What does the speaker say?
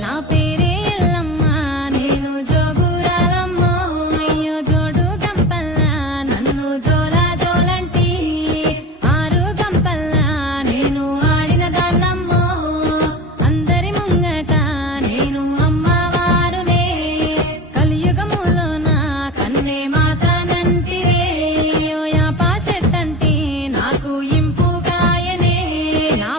నా పేరే ఎల్లమ్మ నేను జోగురాలమ్మ అయ్యో జోడు గంపల్లా నన్ను జోలా జోలంటి ఆరు గంపల్లా నేను ఆడిన దాన్నమ్మో అందరి ముంగట నేను అమ్మవారునే కలియుగములో నా కన్నే మాతనంటిరే యాపా చెట్టంటి నాకు ఇంపుగాయనే నా